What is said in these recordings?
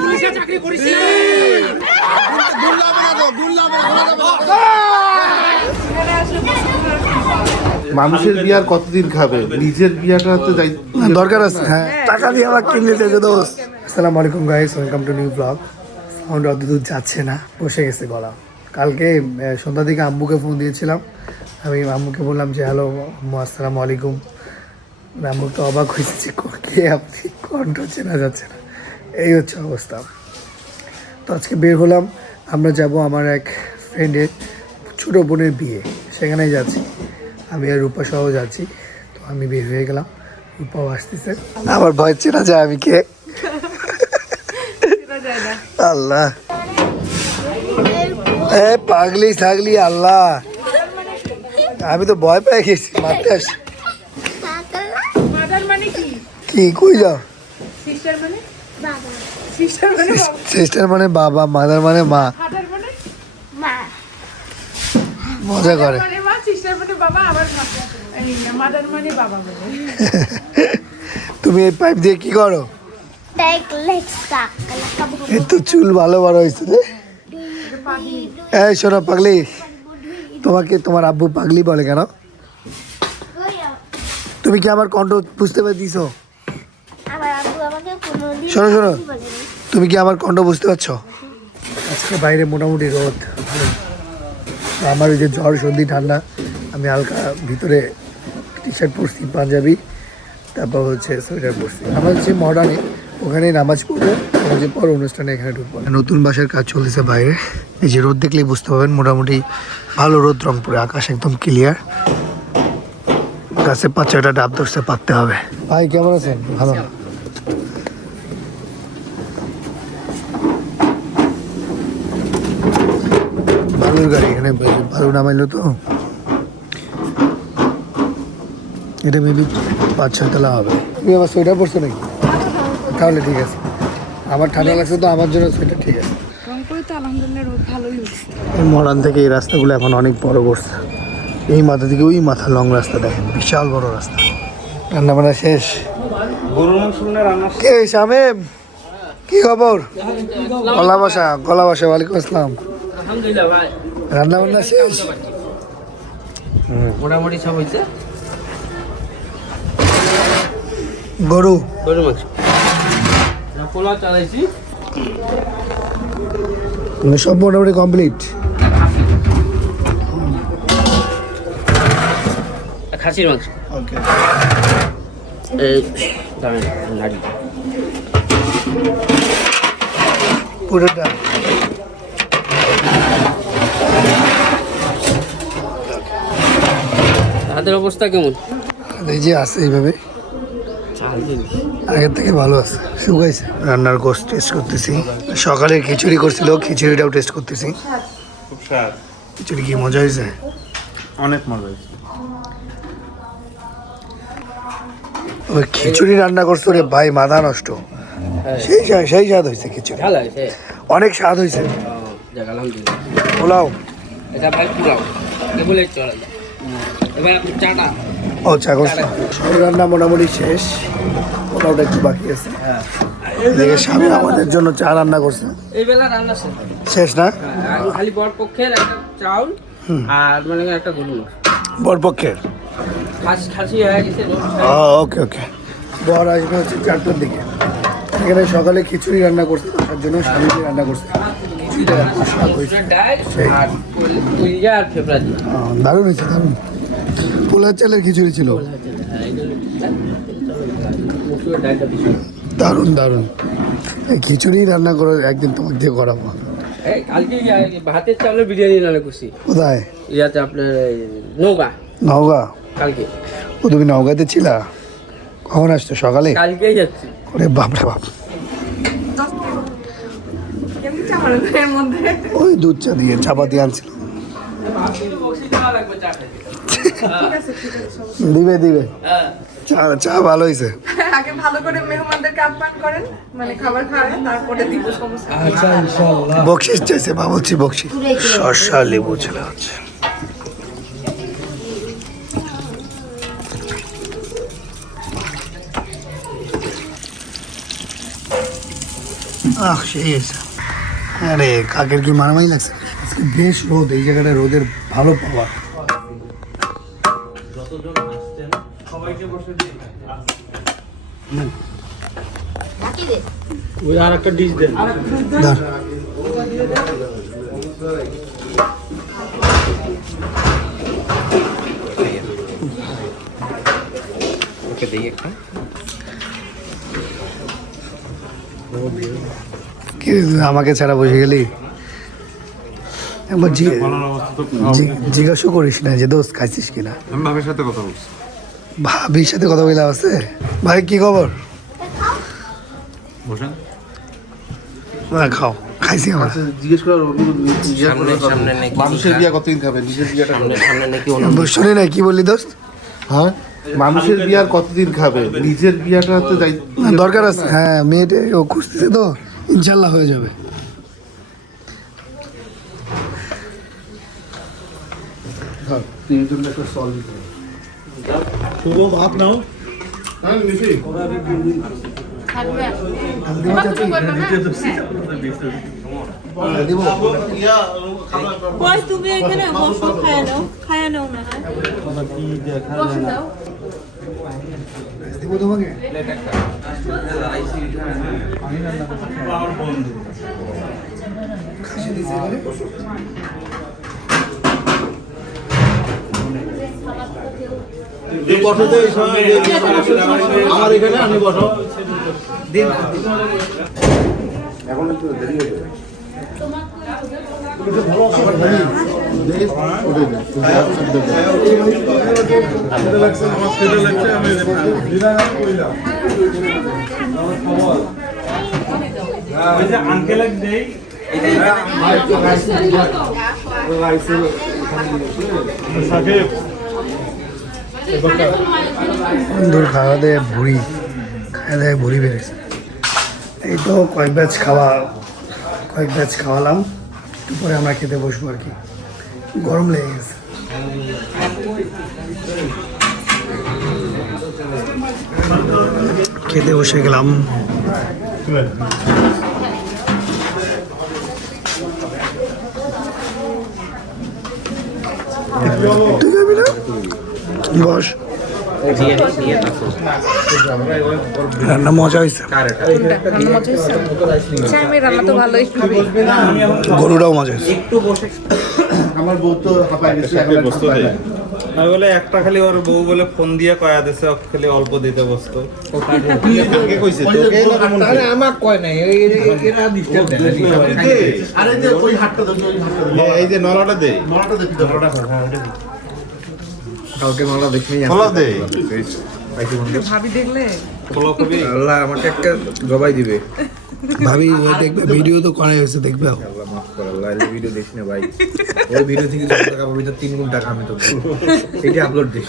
পুলিশে চাকরি করিস মানুষের বিয়ার কতদিন খাবে? নিজের বিয়াটা তো দায়িত্ব দরকার আছে হ্যাঁ। টাকা দিয়ে আমার কিনে দিয়েছে দোস্ত আসসালামু আলাইকুম guys welcome to new blog sound অত দূর যাচ্ছে না বসে গেছে গলা। কালকে সন্ধ্যা থেকে আম্মুকে ফোন দিয়েছিলাম। আমি আম্মুকে বললাম যে হ্যালো আম্মু আসসালামু আলাইকুম। মানে আম্মু তো অবাক হয়েছে যে কে আপনি? কণ্ঠ চেনা যাচ্ছে না। এই হচ্ছে অবস্থা। তো আজকে বের হলাম আমরা যাব আমার এক ফ্রেন্ডের ছোটো বোনের বিয়ে সেখানেই যাচ্ছি। আমি আর রূপা সহ যাচ্ছি তো আমি বের হয়ে গেলাম রূপাও আসতেছে। আমার ভয় চেনা যায় আমি কে। আল্লাহ। এ পাগলি ছাগলি আল্লাহ। আমি তো ভয় পেয়ে গেছি মারতে আসি। মানে কি? কি কই যাও সিস্টার মানে? সিস্টার মানে বাবা। মাদার মানে মা। মানে মজা করে। মানে মা আবার মাদার মানে তুমি এই পাইপ দিয়ে কি করো? তো চুল ভালো বড় হয়েছে রে। এই শোনো পাগলি তোমাকে তোমার আব্বু পাগলি বলে কেন? তুমি কি আমার কণ্ঠ বুঝতে কোনোদিন শোনো, শোনো। তুমি কি আমার কণ্ঠ বুঝতে পারছ? আজকে বাইরে মোটামুটি রোদ। ভালো। আমার ওই যে জ্বর সর্দি ঠান্ডা আমি হালকা ভিতরে টি শার্ট পরছি পাঞ্জাবি তারপর হচ্ছে সোয়েটার পরছি। আমার হচ্ছে মডার্নে ওখানে নামাজ পড়ব নামাজের পর অনুষ্ঠানে এখানে ঢুকবো। নতুন বাসার কাজ চলতেছে বাইরে। এই যে রোদ দেখলেই বুঝতে পারবেন মোটামুটি ভালো রোদ রংপুরে আকাশ একদম ক্লিয়ার গাছে পাঁচ ছয়টা ডাব ধরছে পাততে হবে। ভাই কেমন আছেন? ভালো। বালুর গাড়ি এখানে বালু নামাইলো তো। এটা মেবি পাঁচ ছয় তলা হবে। তুমি আবার সোয়েটার পরছো নাকি? তাহলে ঠিক আছে। আমার ঠান্ডা লাগছে তো আমার জন্য সোয়েটার ঠিক আছে। রংপুরে তো আলহামদুলিল্লাহ রোদ ভালোই হচ্ছে মরান থেকে এই রাস্তাগুলো এখন অনেক বড় করছে। এই মাথা থেকে ওই মাথা লং রাস্তা দেখেন বিশাল বড় রাস্তা। রান্না বান্না শেষ? কে শামেম কি খবর? গলা বসা গলা বসা ওয়ালাইকুম আসসালাম। আলহামদুলিল্লাহ ভাই। রান্না বান্না শেষ? মোটামুটি সব হয়েছে। গরু? গরু মাংস। পোলা চালাইছি। মানে সব মোটামুটি কমপ্লিট খাসির মাংস। ওকে এই দাঁড়ান নাড়ি পুরোটা? তাদের অবস্থা কেমন? এই যে আছে এইভাবে। আগের থেকে ভালো আছে শুকাইছে। রান্নার গোস টেস্ট করতেছি। সকালে খিচুড়ি করছিল খিচুড়িটাও টেস্ট করতেছি। খিচুড়ি কি মজা হয়েছে? অনেক মজা হয়েছে। ওই খিচুড়ি রান্না করছ রে ভাই মাথা নষ্ট। সেই স্বাদ- সেই স্বাদ হয়েছে খিচুড়ি। অনেক স্বাদ হয়েছে। পোলাও। এটা ভাই এগুলো চলে। এবার চাটা। ও চা করছ। রান্না মোটামুটি শেষ পোলাওটা একটু বাকি আছে। এদিকে স্বামী আমাদের জন্য চা রান্না করছে। এই বেলা রান্না শেষ। শেষ না? খালি বর পক্ষের একটা চাউল আর মানে একটা গরু বরপক্ষের? খাসি খাসি হয়ে গেছে ওকে ওকে। বর আসবে হচ্ছে চারটার দিকে। এখানে সকালে খিচুড়ি রান্না করছে তার জন্য স্বামীকে রান্না করছে। খিচুড়িটা দারুণ হয়েছে দারুণ। পোলার চালের খিচুড়ি ছিল। বেশি দারুণ দারুণ। এই খিচুড়ি রান্না করে একদিন তোমাকে দিয়ে করাবো কালকে ভাতের চাউলের বিরিয়ানি রান্না করছি। কোথায়? ইয়াতে আপনার নৌকা নওগাঁ। কালকে। ও তুমি নওগাঁতে ছিলা? কখন আসছো সকালে? কালকেই যাচ্ছি। ওরে বাপ। এর মধ্যে? ওই দুধ চা দিয়ে চাপাতি আনছিল। আছে আছে দিবে দিবে। হ্যাঁ। চা চা ভালো হয়েছে আগে ভালো করে মেহমানদেরকে আপ্যায়ন করেন মানে খাবার খাওয়ান তারপরে দিব সমস্যা নেই। বকশিস চাইছে বা বলছি বকশিস শসা লেবু ছিল হচ্ছে আহ শেষ আরে কাকের কি মারামারি লাগছে? আজকে বেশ রোদ এই জায়গাটা রোদের ভালো পাওয়া। ওই আর একটা ডিশ দেন। ধর ওকে দিই একটা। কি রে, তুই আমাকে ছাড়া বসে গেলি? একবার জিজ্ঞাসা করিস না যে দোস্ত খাইছিস কিনা। ভাবের সাথে কথা বলছি। ভাবির সাথে কথা বলে আছে? ভাই কি খবর? বসেন। না খাও। খাইছি আমরা। জিজ্ঞেস করার সামনে সামনে নাকি মানুষের বিয়া কতদিন খাবে? নিজের বিয়াটা সামনে সামনে নাকি শুনি না কি বললি দোস্ত? হ্যাঁ? মানুষের বিয়া আর কতদিন খাবে? নিজের বিয়াটা তো দায়িত্ব দরকার আছে। হ্যাঁ মেয়েটা ও খুঁজতেছে তো ইনশাল্লাহ হয়ে যাবে। তিন জন্য একটা হ্যাঁ, তুমি এখানে বসো খায় নাও খায় নাও না। দেবো তোমাকে? এখন একটু দেরি হয়ে যাবে। সুন্দর খাওয়া দেয় ভুড়ি, খাওয়া দেয় ভুড়ি বেড়েছে। এই তো কয়েক ব্যাচ খাওয়া, কয়েক ব্যাচ খাওয়ালাম, একটু পরে আমরা খেতে বসবো আর কি। গরম লেগে গেছে। খেতে বসে গেলাম। তুই যাবি না? বস। রান্না মজা হয়েছে। আমি রান্না তো ভালোই গরুটাও মজা হয়েছে। আমার বউ তো হাঁপায় গেছে এখন আর হাঁপায় না। আমি বলে একটা খালি ওর বউ বলে ফোন দিয়ে কয়া দিছে খালি অল্প দিতে বসতো। আগে কইছে তোকে না আমার কয় নাই এরা ডিস্টার্ব আরে দে, ওই হাতটা দে, ওই হাতটা দে। এই যে নলাটা দে। নলাটা দে, নলাটা দে। কালকে মালা দেখি খোলা দে। ভাবি দেখলে? খোলা কবি। আল্লাহ আমাকে একটা জবাই দিবে। ভাবি ওই দেখবে ভিডিও তো করা হয়েছে দেখবে আল্লাহ মাফ কর আল্লাহ এই ভিডিও দেখিস না ভাই। ওই ভিডিও থেকে যত টাকা পাবি তো তিন গুণ টাকা আমি তো এইটা আপলোড দিস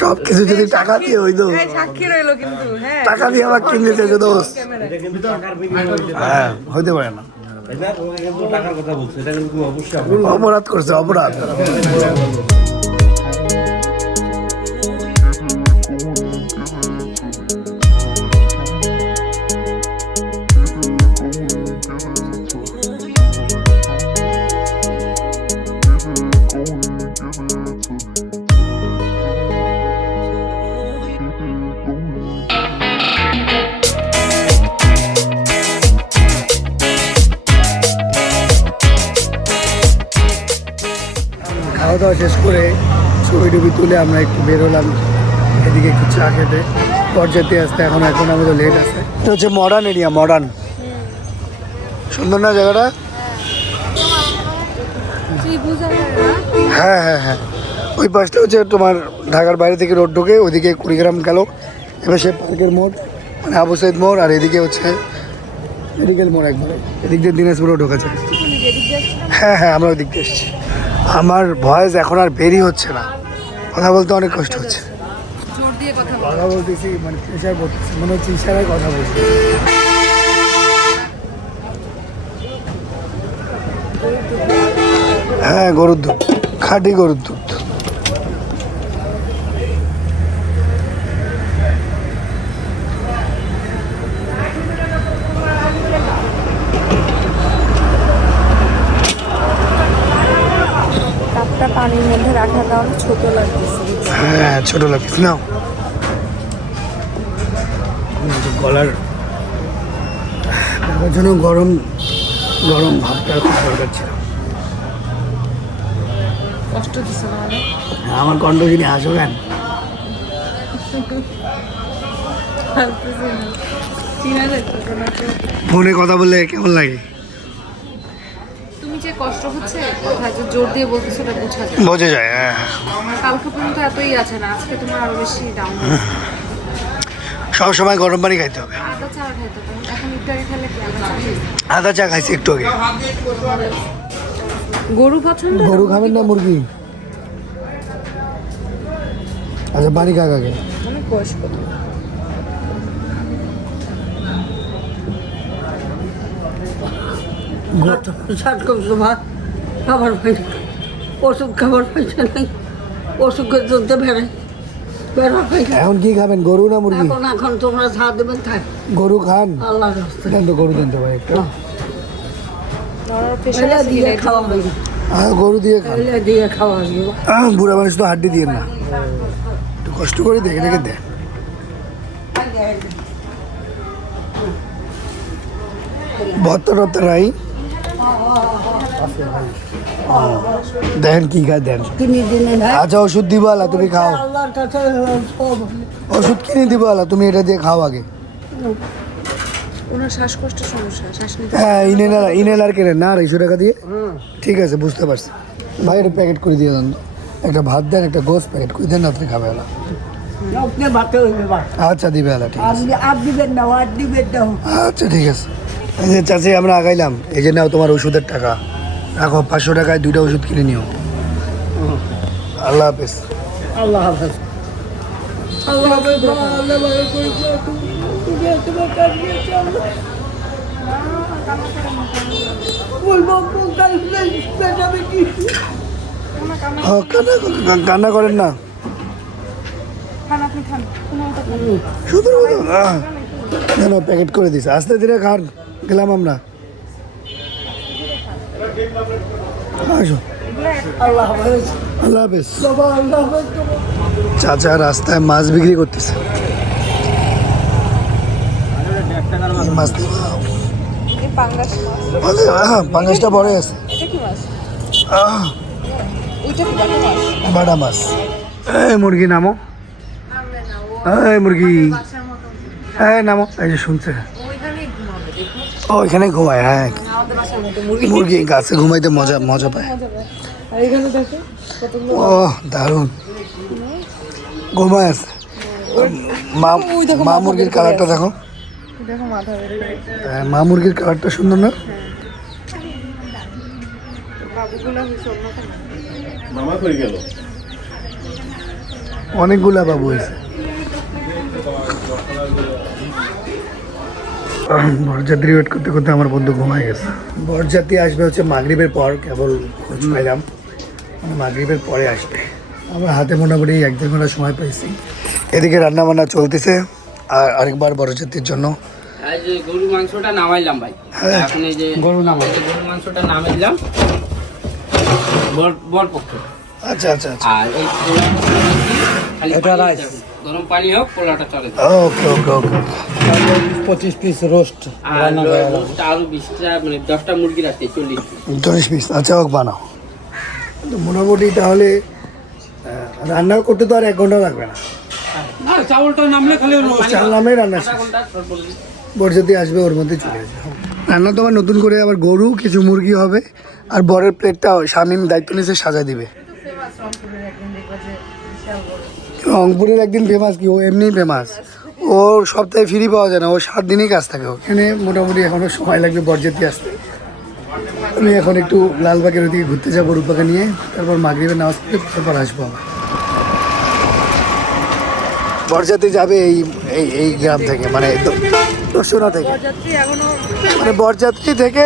সব কিছু যদি টাকা দিয়ে হইতো। এই সাক্ষী রইল কিন্তু হ্যাঁ। টাকা দিয়ে আবার কিনলে দোষ। হ্যাঁ হইতে পারে না। টাকার কথা বলছে এটা কিন্তু অবশ্যই অপরাধ করছে অপরাধ। খাওয়া দাওয়া শেষ করে ছবি টবি তুলে আমরা একটু বেরোলাম। এদিকে একটু চা খেতে। পর্যাতে আসতে এখন এখন আমাদের লেট আছে। এটা হচ্ছে মডার্ন এরিয়া মডার্ন সুন্দর না জায়গাটা? হ্যাঁ হ্যাঁ হ্যাঁ। ওই পাশটা হচ্ছে তোমার ঢাকার বাইরে থেকে রোড ঢুকে ওইদিকে কুড়িগ্রাম গেল। এবার সে পার্কের মোড় মানে আবু সাইদ মোড় আর এদিকে হচ্ছে মেডিকেল মোড় একবারে। এদিক দিয়ে দিনাজপুরও ঢোকা যায় হ্যাঁ হ্যাঁ আমরা ওই দিক দিয়ে এসেছি। আমার ভয়েস এখন আর বেরি হচ্ছে না। কথা বলতে অনেক কষ্ট হচ্ছে। কথা বলতেছি মানে প্রেশার পড়তেছি মনে হচ্ছে ইশারায় কথা বলছি। হ্যাঁ গরুর দুধ খাঁটি গরুর দুধ। ছোট লাগতেছে। হ্যাঁ ছোট লাগছে নাও। গলার তার জন্য গরম গরম ভাবটা খুব দরকার ছিল। কষ্ট দিচ্ছে না আমার কণ্ঠ যিনি হাসো কেন? ফোনে কথা বললে কেমন লাগে? কষ্ট হচ্ছে? কোথায় যে জোর দিয়ে বলতেছো ওটা বোঝা যায়। বোঝা যায় হ্যাঁ। কালকে পর্যন্ত এতই আছে না আজকে তোমার আরও বেশি ডাউন সব সময় গরম পানি খাইতে হবে। আদা চা খাইতে পারো এখন একটু খেলে কি আদা চা খাইছি একটু আগে। গরু পছন্দ? গরু খাবেন না মুরগি? আচ্ছা বাড়ি খা আগে অনেক বয়স ভাত খাবার পাই না। ওষুধ খাবার পাইছে না ওষুধের চলতে বেড়াই। এখন কি খাবেন গরু না মুরগি? এখন এখন তোমরা দেবেন থাক গরু খান? আল্লাহ রাস্তা দেন তো গরু দেন তো ভাই একটা। গরু দিয়ে খাওয়া বুড়া মানুষ তো হাড্ডি দিয়ে না। একটু কষ্ট করে দেখে দেখে দেন। ভত্তা টত্তা নাই? দেন কি খায় দেন। না আচ্ছা ওষুধ দিব আলা তুমি খাও। ওষুধ কিনে দিব আলা তুমি এটা দিয়ে খাও আগে। ওনার শ্বাসকষ্টের সমস্যা শ্বাস নিতে হ্যাঁ ইনেলার ইনেলার কেনেন না আড়াইশো টাকা দিয়ে? ঠিক আছে বুঝতে পারছি। ভাই একটা প্যাকেট করে দিয়ে দেন একটা ভাত দেন একটা গোস প্যাকেট করে দেন রাত্রে খাবে আলা আচ্ছা দিবে আলা ঠিক আছে। আচ্ছা ঠিক আছে। এই যে চাচি আমরা আগাইলাম। এই যে নাও তোমার ওষুধের টাকা। রাখো পাঁচশো টাকায় দুইটা ওষুধ কিনে নিও। আল্লাহ হাফেজ। আল্লাহ হাফেজ। আল্লাহ আল্লাহ কান্না করেন না না প্যাকেট করে দিস। আস্তে ধীরে খান। গেলাম আমরা। আল্লাহ হাফেজ। চাচা রাস্তায় মাছ বিক্রি করতেছে। মাছ? পাঙ্গাসটা বড় আছে। বাটা মাছ। এই মুরগি নামো। এই মুরগি। এই নামো, এই যে শুনছে। ও এখানে ঘুমায় হ্যাঁ। মুরগি গাছে ঘুমাইতে মজা মজা পায়। ও দারুণ। ঘুমায় আছে। মা মুরগির কালারটা দেখো। হ্যাঁ, মা মুরগির কালারটা সুন্দর না? অনেকগুলা বাবু হয়েছে। বরযাত্রী ওয়েট করতে করতে আমার বন্ধু ঘুমায় গেছে। বরযাত্রী আসবে হচ্ছে মাগরিবের পর কেবল খোঁজ পাইলাম। মানে মাগরিবের পরে আসবে। আমরা হাতে মোটামুটি এক দেড় ঘণ্টা সময় পেয়েছি এদিকে রান্না বান্না চলতেছে। আর আরেকবার বরযাত্রীর জন্য। গরু মাংসটা নামাইলাম ভাই। হ্যাঁ, এখন এই যে গরু নামাই। গরু মাংসটা নামাইলাম। বর বর পক্ষ আচ্ছা আচ্ছা আচ্ছা। আর এটা? দেবেন। গরম পানি হোক পোলাটা চলে ওকে ওকে ওকে পঁচিশ পিস রোস্ট আর রোস্ট আরও বিশটা মানে দশটা মুরগি রাখতে চল্লিশ চল্লিশ পিস আচ্ছা হোক বানাও। মোটামুটি তাহলে রান্না করতে তো আর এক ঘণ্টা লাগবে না। না চাউলটা নামলে খালি চাল নামে রান্না আসবে ওর মধ্যে চলে যাবে রান্না তো আবার নতুন করে আবার গরু কিছু মুরগি হবে আর বরের প্লেটটা স্বামীর দায়িত্ব নিয়েছে সাজাই দিবে। রংপুরের একদিন ফেমাস কি ও এমনি ফেমাস ও সপ্তাহে ফ্রি পাওয়া যায় না ও সাত দিনই কাজ থাকে ওখানে মোটামুটি এখনও সময় লাগবে বরযাত্রী আসতে। আমি এখন একটু লালবাগের ওদিকে ঘুরতে যাব রূপাকে নিয়ে তারপর মাগরিবের নামাজ পড়ে তারপর আসব আবার। বরযাত্রী যাবে এই এই এই গ্রাম থেকে মানে দর্শনা থেকে। মানে বরযাত্রী থেকে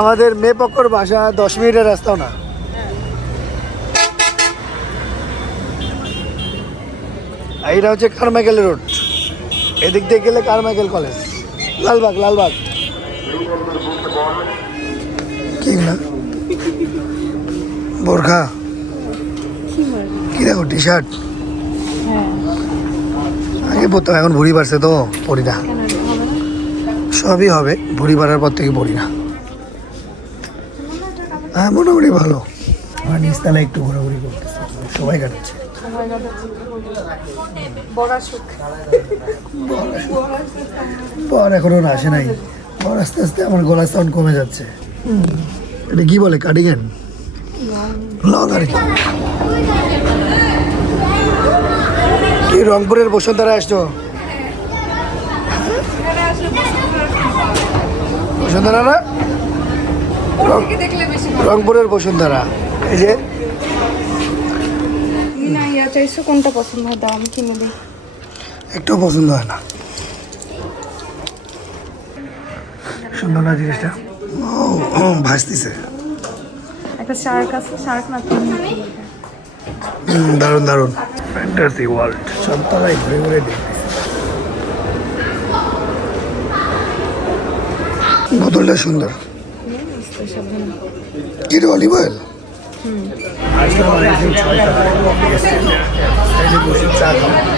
আমাদের মেপকর বাসা দশ মিনিটের রাস্তাও না। এটা হচ্ছে কারমাইকেল রোড। এদিক দিয়ে গেলে কারমাইকেল কলেজ। লালবাগ লালবাগ। কি না? বোরখা? দেখো টি শার্ট আগে পরতাম এখন ভুড়ি বাড়ছে তো, পড়ি না। সবই হবে, ভুড়ি বাড়ার পর থেকে পড়ি না। হ্যাঁ মোটামুটি ভালো। আমার নিচতলা একটু ঘোরাঘুরি করতেছে। সবাই কাটাচ্ছে। পর এখনও আসে নাই। পর আস্তে আস্তে আমার গলার সাউন্ড কমে যাচ্ছে। এটা কি বলে? কার্ডিগান লং আর কি। রংপুরের বসুন্ধরা আসছো? বসুন্ধরা না। রংপুরের বসুন্ধরা। এই যে চাইছো কোনটা পছন্দ হয়? দাও আমি কিনে দিই। একটু পছন্দ হয় না। সুন্দর না জিনিসটা? ও ভাসতিছে। একটা শার্ক আছে শার্ক না হুম, দারুণ দারুণ। ফ্যান্টাসি ওয়ার্ল্ড সব তারাই ঘুরে ঘুরে দেখতেছে। বোতলটা সুন্দর। রে অলিভ অয়েল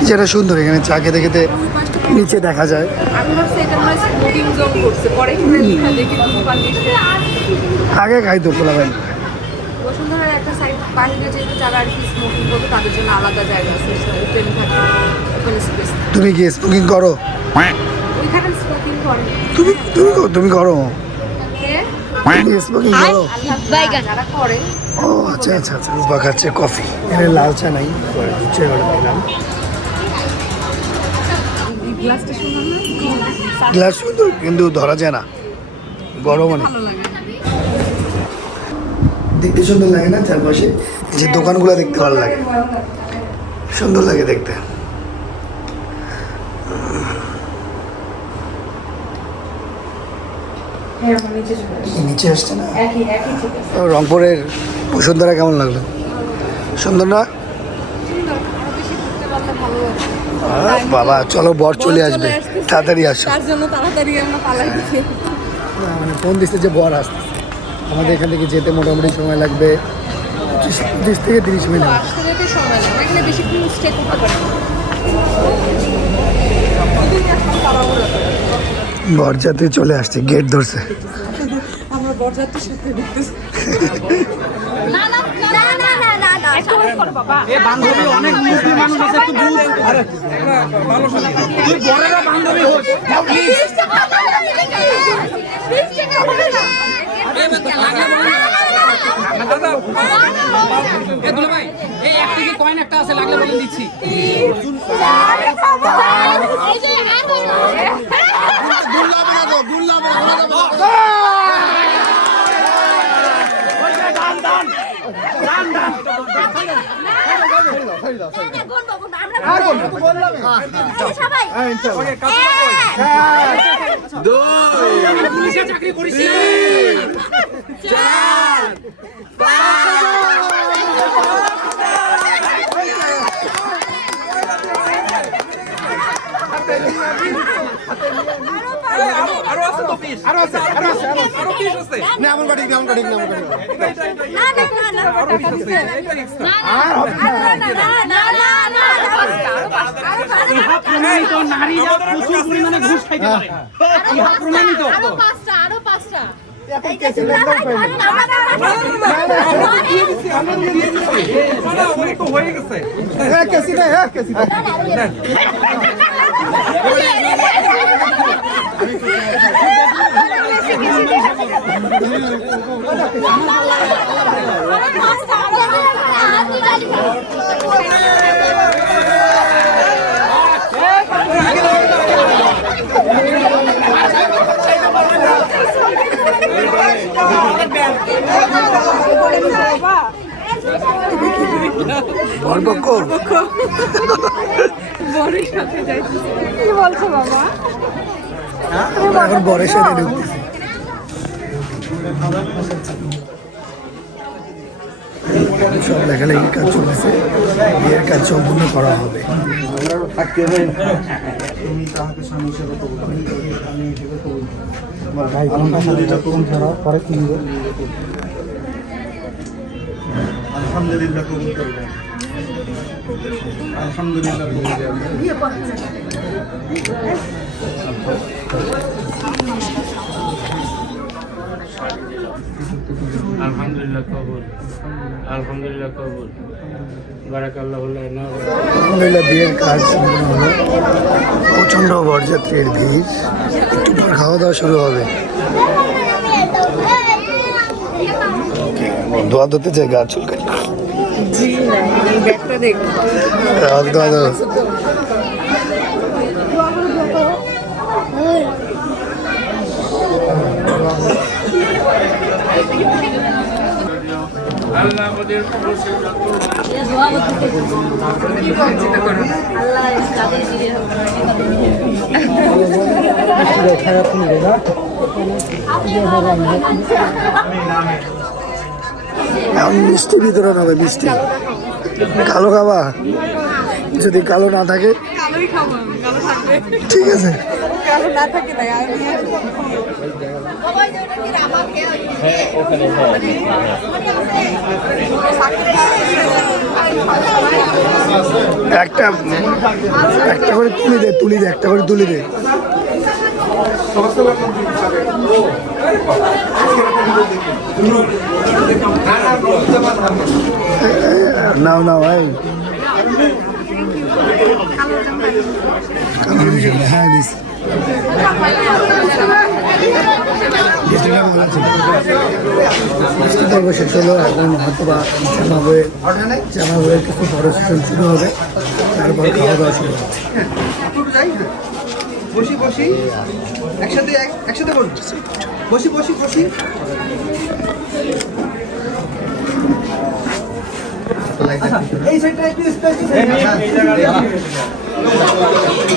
যেটা সুন্দর এখানে চা খেতে খেতে নিচে দেখা যায়। আগে খাইতো পোলা ভাই বসুন্ধরার একটা সাইড বাইরে যেহেতু যারা আর কি স্মোকিং করবে তাদের জন্য আলাদা জায়গা আছে ওপেন থাকে ওখানে স্পেস তুমি কি স্মোকিং করো? ওইখানে স্মোকিং করে। তুমি তুমি করো তুমি করো। কে? তুমি স্মোকিং করো যারা করে ও আচ্ছা আচ্ছা আচ্ছা রূপা খাচ্ছে কফি এখানে লাল চা নাই পরে অর্ডার দিলাম। এই গ্লাসটা সুন্দর না? গ্লাস সুন্দর কিন্তু ধরা যায় না। গরম অনেক। দেখতে সুন্দর লাগে না চারপাশে? এই যে দোকানগুলো দেখতে ভালো লাগে। সুন্দর লাগে দেখতে হ্যাঁ আমার নিচে আসে। নিচে আসছে না? রংপুরের বসুন্ধরা কেমন লাগল? সুন্দর না বাবা চলো বর চলে আসবে। তাড়াতাড়ি আসো। মানে ফোন দিচ্ছে যে বর আসতেছে? আমাদের এখান থেকে যেতে মোটামুটি সময় লাগবে পঁচিশ পঁচিশ থেকে তিরিশ মিনিট। বরযাত্রী চলে আসছে গেট ধরছে আমরা বরযাত্রীর সাথে না না না না না না না এ বান্ধবী অনেক মুসলিম মানুষ আছে একটু বুঝ তুই বড়রা বান্ধবী হোস প্লিজ এ দুলা ভাই এই এক থেকে কয়েন একটা আছে লাগলে বলে দিচ্ছি। পুলিশে চাকরি করিস প্রমাণিত নারীরা প্রচুর পরিমাণে ঘুষ খাইতে পারে ইহা প্রমাণিত বরপক্ষ বরের সাথে যাইতেছি। কি বলছো বাবা? আমরা এখন বরের সাথে ঢুকতেছি। সব লেখালেখির কাজ চলতেছে। বিয়ের কাজ সম্পূর্ণ করা হবে। আলহামদুলিল্লাহ হলো। প্রচণ্ড বরযাত্রীর ভিড়। একটু পর খাওয়া দাওয়া শুরু হবে। দোয়া ধরতে চাই, গা চুলকানি। জি না এই ব্যাগটা দেখ দোয়া দাও আল্লাহ আমাদের কবর এখন মিষ্টি, বিতরণ হবে মিষ্টি। কালো খাবা যদি কালো না থাকে? ঠিক আছে। একটা একটা করে তুলি দে তুলি দে, একটা করে তুলি দে। নাও নাও ভাই হ্যাঁ বা জামা বয়ে কিছু বড় সেশন শুরু হবে। তারপর খাওয়া দাওয়া শুরু হবে। বসি বসি। একসাথে এক- একসাথে বল বসি বসি বসি। একটু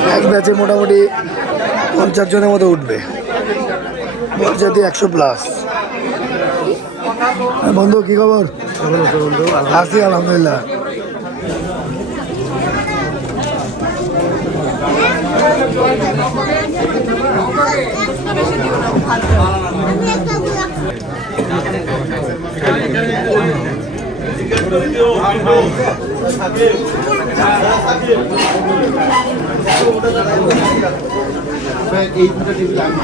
এক ব্যাচে মোটামুটি পঞ্চাশ জনের মতো উঠবে। বরজাতি একশো প্লাস বন্ধু কি খবর? আছি আলহামদুলিল্লাহ। এই দুটো টিভি লাগবে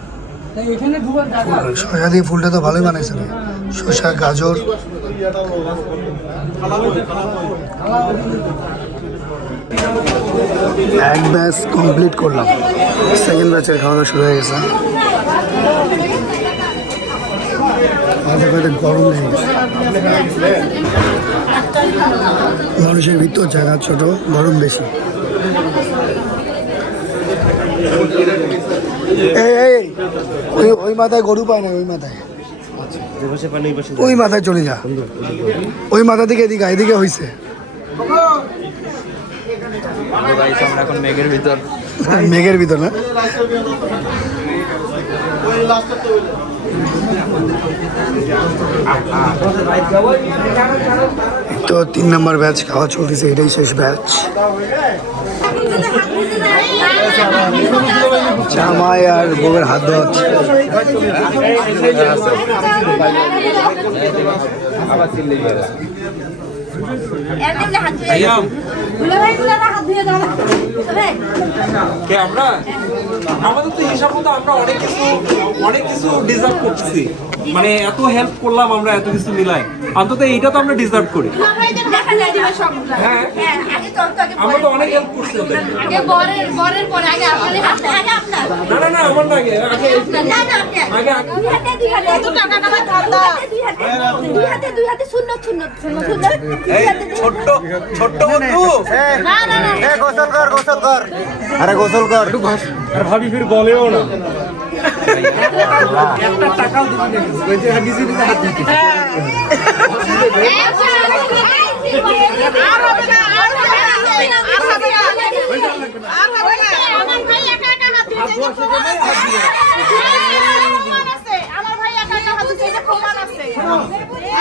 শসা দিয়ে ফুলটা তো ভালোই বানাইছে না শসা গাজর। এক ব্যাচ কমপ্লিট করলাম। সেকেন্ড ব্যাচের খাওয়া দাওয়া শুরু হয়ে গেছে। গরম লেগে মানুষের ভিতর জায়গা ছোট গরম বেশি। এই ওই ওই মাথায় গরু পায় না, ওই মাথায়। ওই মাথায় চলে যা। ওই মাথা থেকে এদিকে এদিকে এখন মেঘের ভিতর মেঘের ভিতর না? তো তিন নম্বর ব্যাচ, খাওয়া চলতেছে, এটাই শেষ ব্যাচ। জামাই আর বউয়ের হাত ধোয়া হচ্ছে। আমরা? আমাদের তো হিসাব মতো আমরা অনেক কিছু অনেক কিছু ডিজার্ভ করতেছি। মানে এত হেল্প করলাম আমরা এত কিছু মিলাই অন্তত এইটা তো আমরা ডিজার্ভ করি। হ্যাঁ। হ্যাঁ আমরা তো অনেক হেল্প করছি না না না আমার না আগে। আগে ছোট্ট ছোট্ট বন্ধু। না না না। গোসল কর গোসল কর। আরে গোসল কর। আর ভাবি ফির বলেও না। একটা টাকাও দিবি না কিছু। আর হবে না আর হবে না আর হবে না আর হবে না আমার ভাই? একা একা হাত দিয়েছে যে প্রমাণ আছে প্রমাণ আছে আমার ভাই একা একা হাত দিয়েছে যে প্রমাণ আছে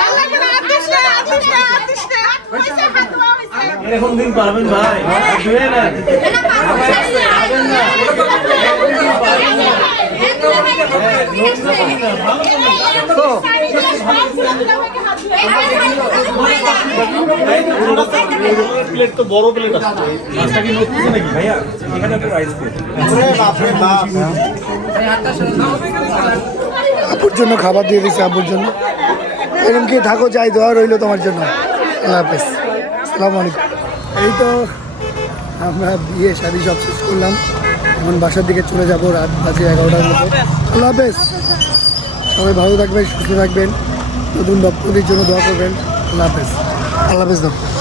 আল্লাহ করে আদিস না আদিস না আদিস না হইছে হাত ধোয়া হইছে এখন দিন পারবেন ভাই ধুয়ে না আপুর জন্য খাবার দিয়ে দিয়েছে আপুর জন্য। এরকম কি থাকো, যাই, দোয়া রইল তোমার জন্য। আল্লাহ হাফেজ। আলাইকুম। এই তো আমরা বিয়ে শাড়ি সব শেষ করলাম। এখন বাসার দিকে চলে যাব রাত বাজে এগারোটার মতো। আল্লাহ হাফেজ। সবাই ভালো থাকবেন, সুস্থ থাকবেন। নতুন দপ্তরের জন্য দোয়া করবেন। আল্লাহ হাফেজ। আল্লাহ হাফেজ দাও।